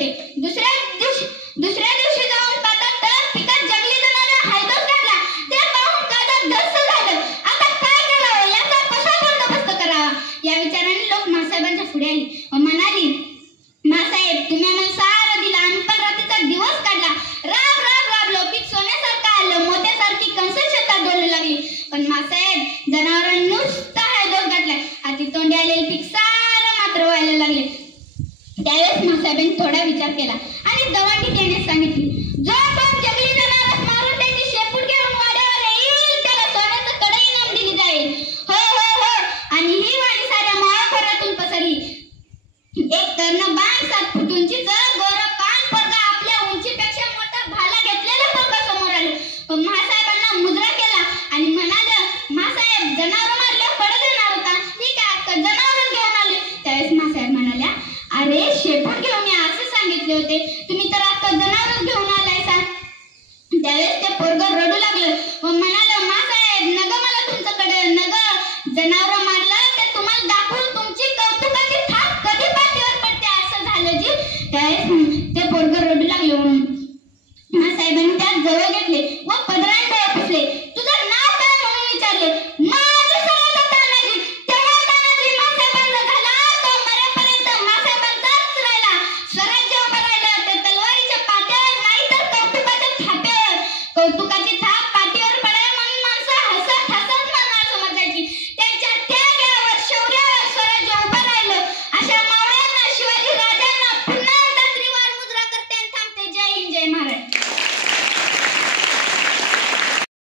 म्हणते. दुसऱ्या दिवशी जाऊन पाहतात तर पिकात जंगली जनावर हैदोस काढला. ते पाहून काळजात धस्स झालं. आता काय करावं, याचा कसा बंदोबस्त करावा या विचाराने लोक मासाहेबांच्या पुढे आली व म्हणाली, मासाहेब, तुम्ही आम्हाला सारं दिलं, आम्ही पण रात्रीचा दिवस काढला, राबलो, पीक सोन्यासारखं आलं, मोत्यासारखी कणसं शेतात डोलू लागली. पण मासाहेब, जनावरांनी नुसता हैदोस घातलाय. हाती तोंडी आलेले पीक सारं मात्र व्हायला लागले. त्यावेळेस मासाहेबांनी थोडा विचार केला आणि दवंडी देण्यास सांगितली. जो